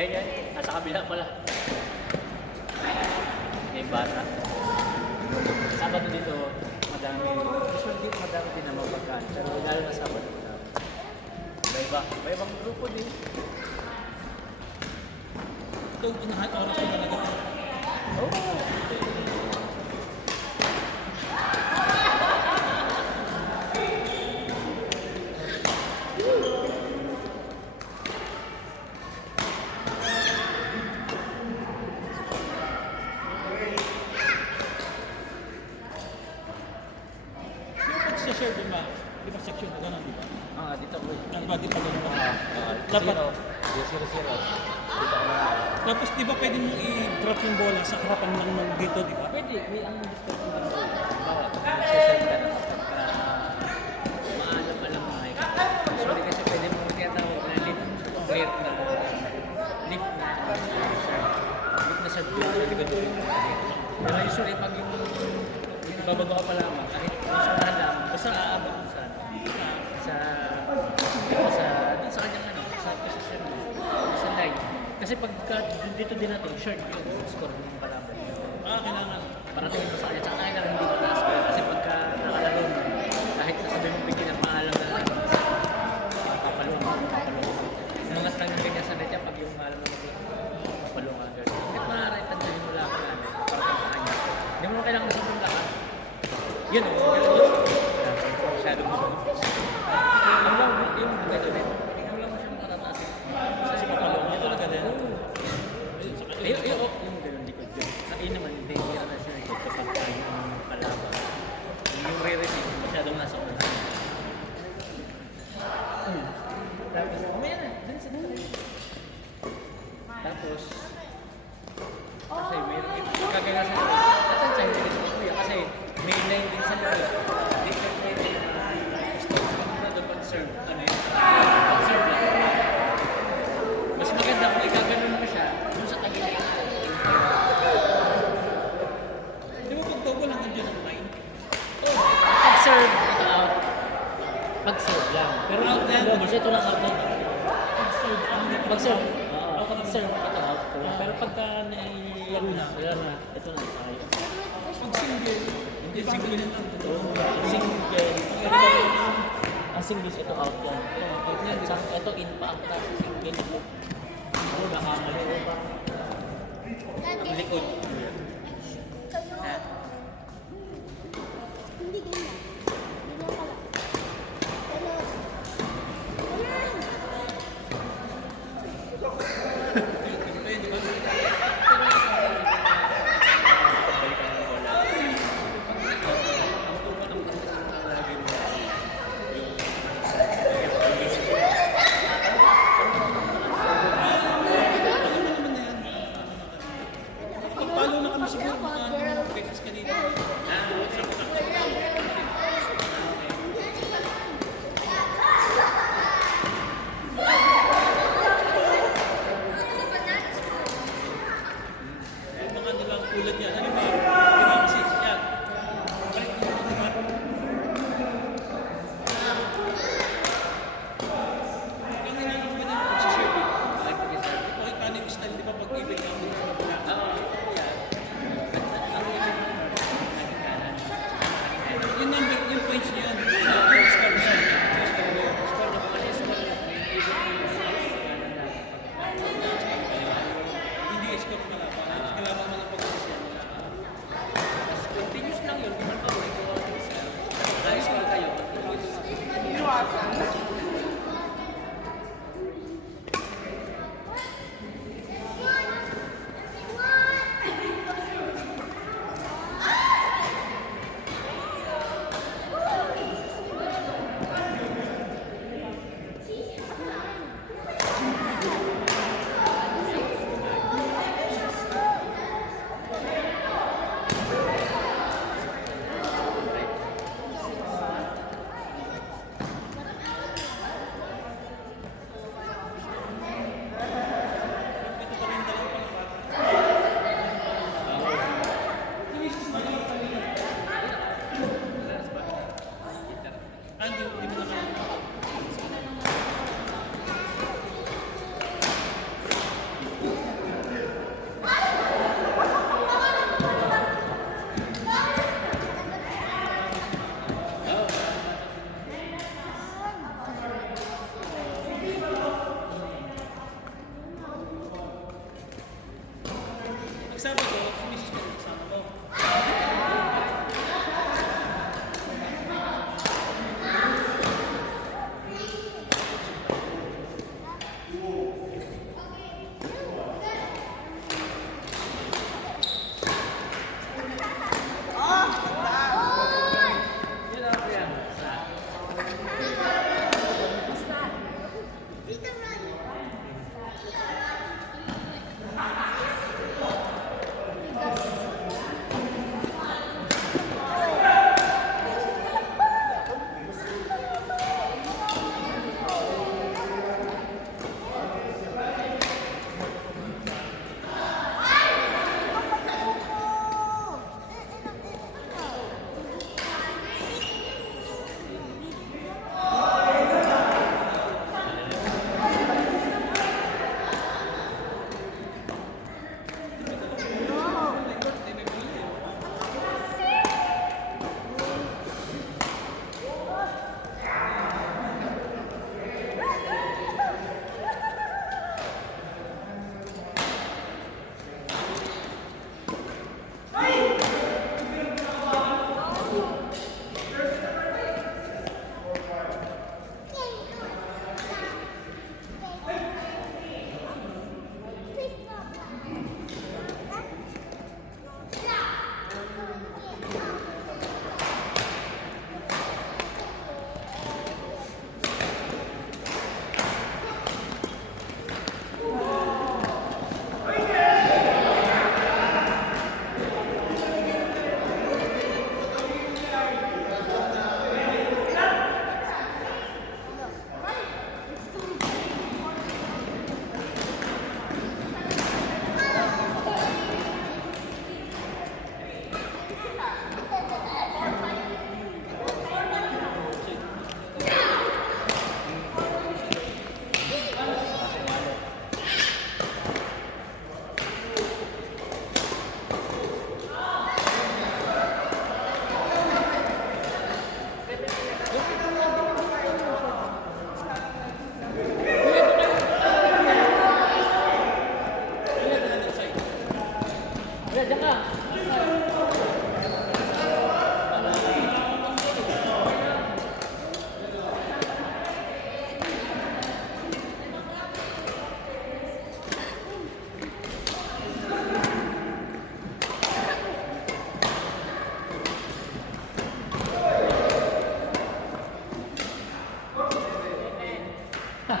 Ayun yan, nasa kabila pala. May bata. Sabado dito, madami. Usually dito madami din naman pagkaan. Pero lalo na Sabado. Iba-ibang grupo din. Ito, inahat oras ko talaga. Oo. Share din ba? Di ba section na gano'n, di ba? Dito ko. Ano ba, di pa gano'n ba? Dapat. Dapat. Zero. Dito ako na. Tapos di ba pwede mo i-drop yung bola sa harapan lang ng dito, di ba? Pwede, may ang gusto ko din. Bawa, mag-session ka na kapag maalam alam mga ikaw. Usually kasi pwede mo tinatawag na lift clear na lift na sa dulo sa likod mo. Pero usually pag yung babago ka pa lamang, kahit usunahan lang, basta aabot mo sa kanyang sa position mo, sa line. Kasi pagka dito din natin, short yung score ng palaban. Kailangan. Para tingin mo sa kanya, tsaka kailangan hindi mataas ko. Kasi pagka nakalaro mo, kahit nasabi mo bigyan ng maalam na lang, papalungan. Umangas lang yung ganyan sa net yan, pag yung maalam na papalungan. Kahit maaari, tandahin mo lang ka na, para kang kanya. Hindi mo kailangan na sa lakas. Yun o, masyado mo. Ang lang, yung ganito din. Tingnan mo lang mo siyang matataas. Kasi papalungan. Ito talaga din. Yung ganun likod yun. Ayun naman, hindi na siya likod kapag tayo ang palaban. Yung re-receive, masyadong nasa una. Tapos, mamaya na, dun sa dun. Tapos, kasi may kagaya sa loob. Natansyahin din sa kuya kasi may line din sa loob. Hindi ka pwede stop ka na pag-serve. Ano yun? Pag-serve lang. Mas maganda kung ikaganon mo siya dun sa tagilid. Di ba pag double lang nandiyan ang line? Pag-serve, ito out. Pag-serve lang. Pero out na double, ito lang out na. Pag-serve. Oo, pag-serve, ito out. Pero pagka nailaro na, ito na tayo. Pag single, hindi single lang. Single. Ang single, ito out yan. Ito in pa ang taas single. Oo, nakamali ko pa. Ang likod. Hindi ganyan. Ganyan ka lang. Ganun. Ganyan. Pwede ba? Pagpalo na kami siguro, Girl. fitness kanina.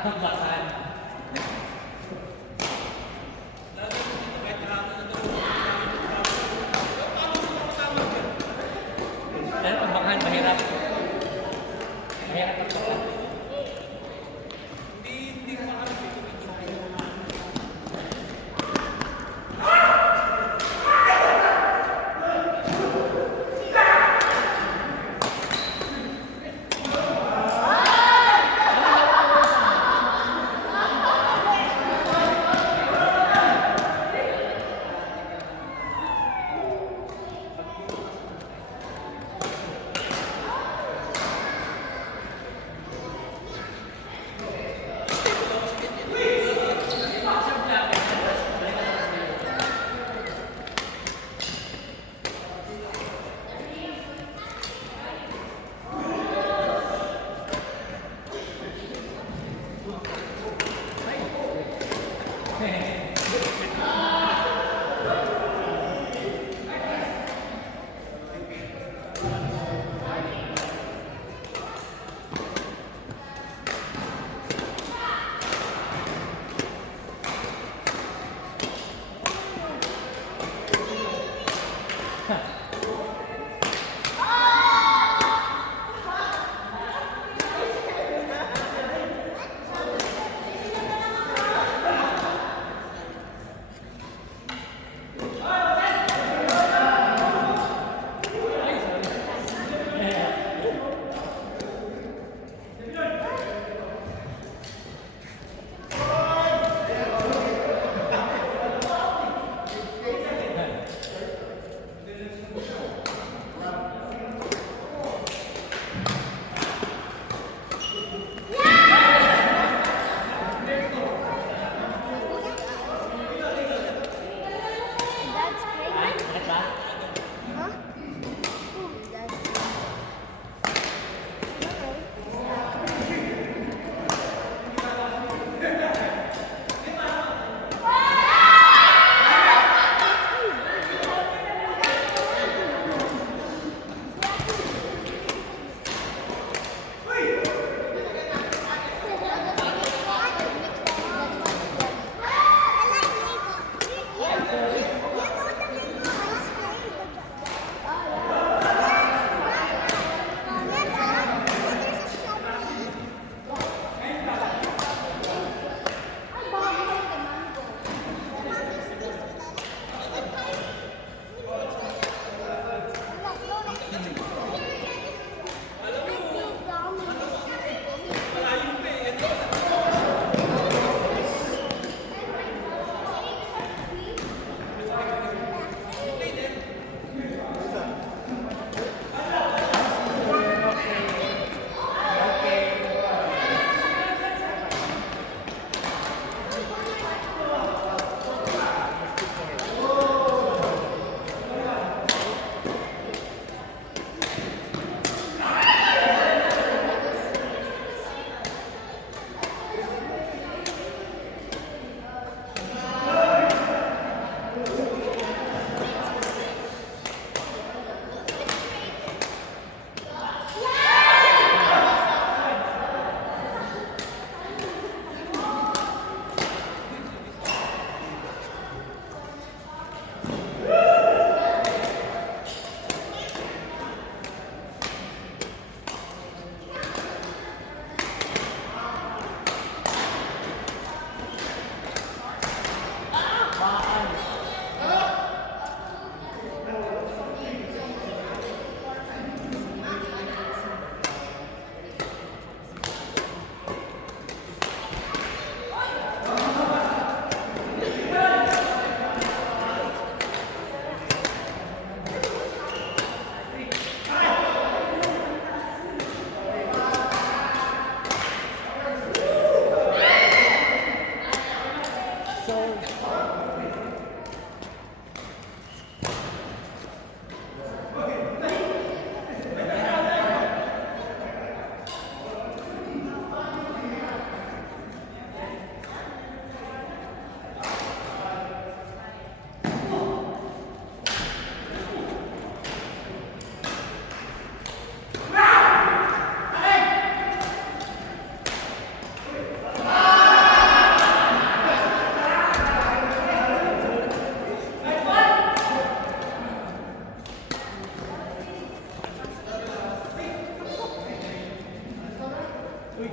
Bakan. Pero pag bakan, mahirap. Mahirap pag bakan. Uy,